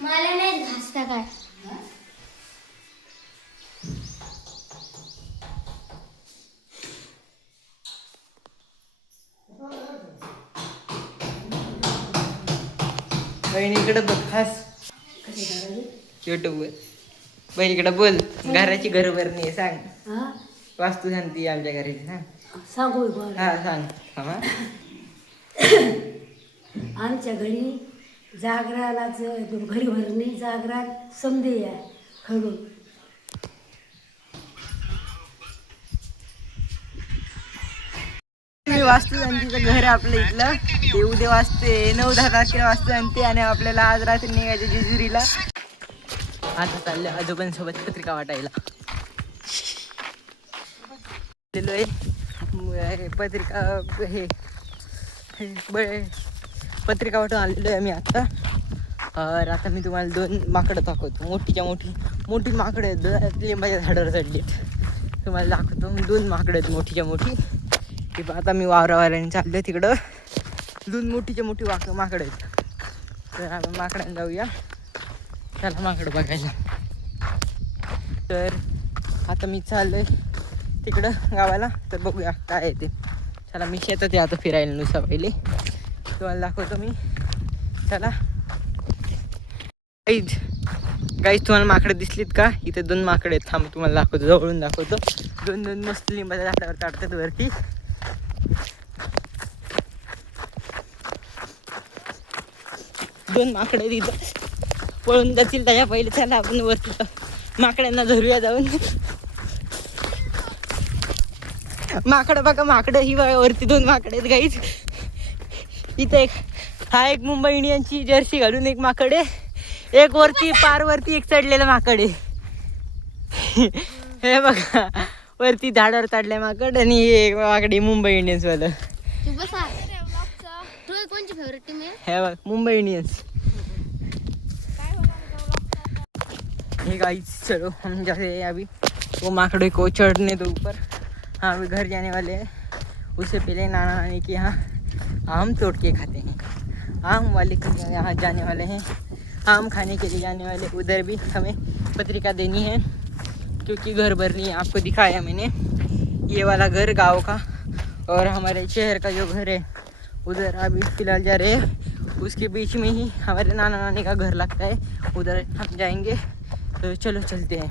मला नाही घासता काय बहिणीकडे बघ खास युट्यूब वर बहिणीकडे बोल घराची घरभरणी आहे सांग वास्तू शांती आमच्या घराची सांग सांगू हा सांग हा आमच्या घरी जागरालाच घरी भरणे जागरा समजे आहे खरं वास्तुशांतीचं घर आपलं इथलं ते उद्या वाजते 9-10 तारखेला वास्तुशांती आणि आपल्याला आज रात्री निघायचं जेजुरीला. आता चाललं आजोबांसोबत पत्रिका वाटायला पत्रिका पत्रिका वाटून आलेलो आहे आम्ही आता. आता मी तुम्हाला 2 माकडं दाखवतो. मोठी माकडं आहेत लिंबाच्या झाडावर चढली तुम्हाला दाखवतो. 2 माकडं आहेत मोठीच्या मोठी. आता मी वावरावाऱ्याने चाललोय तिकडं 2 मोठी माकडं आहेत. तर आपण माकडांना जाऊया त्याला माकडं बघायला. तर आता मी चाललोय तिकडं गावाला तर बघूया काय आहे ते. चला मी शेतात आता फिरायला नुसता पहिले तुम्हाला दाखवतो मी. चला गाईज तुम्हाला माकडं दिसलीत का? इथे 2 माकडं आहेत. थांब तुम्हाला दाखवतो जवळून दाखवतो. 2 मस्त लिंबाच्या झाडावर काढतात वरती. 2 माकडे तिथं पळून जातील त्याच्या पहिले. चला आपण वरती माकड्यांना धरूया जाऊन. माकडं बघा माकडं ही वरती 2 माकडे आहेत गाईज. इथे एक मुंबई इंडियन्सची जर्सी घालून एक माकड आहे. एक वरती पारवरती एक चढलेलं माकड आहे. हे बघा वरती झाडावर चढल्या माकड आणि हे माकडे मुंबई इंडियन्स वालं. कोणची फेवरेट टीम आहे? है बघ मुंबई इंडियंस. हे गाइस चलो हम जा रहे हैं अभी वो माकड़े को चढ़ने दो ऊपर. हाँ अभी घर जाने वाले हैं. उससे पहले नाना नानी के यहाँ आम तोड़ के खाते हैं. आम वाले के यहाँ जाने वाले हैं. आम खाने के लिए जाने वाले. उधर भी हमें पत्रिका देनी है क्योंकि घर भरनी है. आपको दिखाया मैंने ये वाला घर गाँव का और हमारे शहर का जो घर है उधर अभी फिलहाल जा रहे हैं. उसके बीच में ही हमारे नाना नानी का घर लगता है. उधर हम जाएंगे. तो चलो चलते हैं.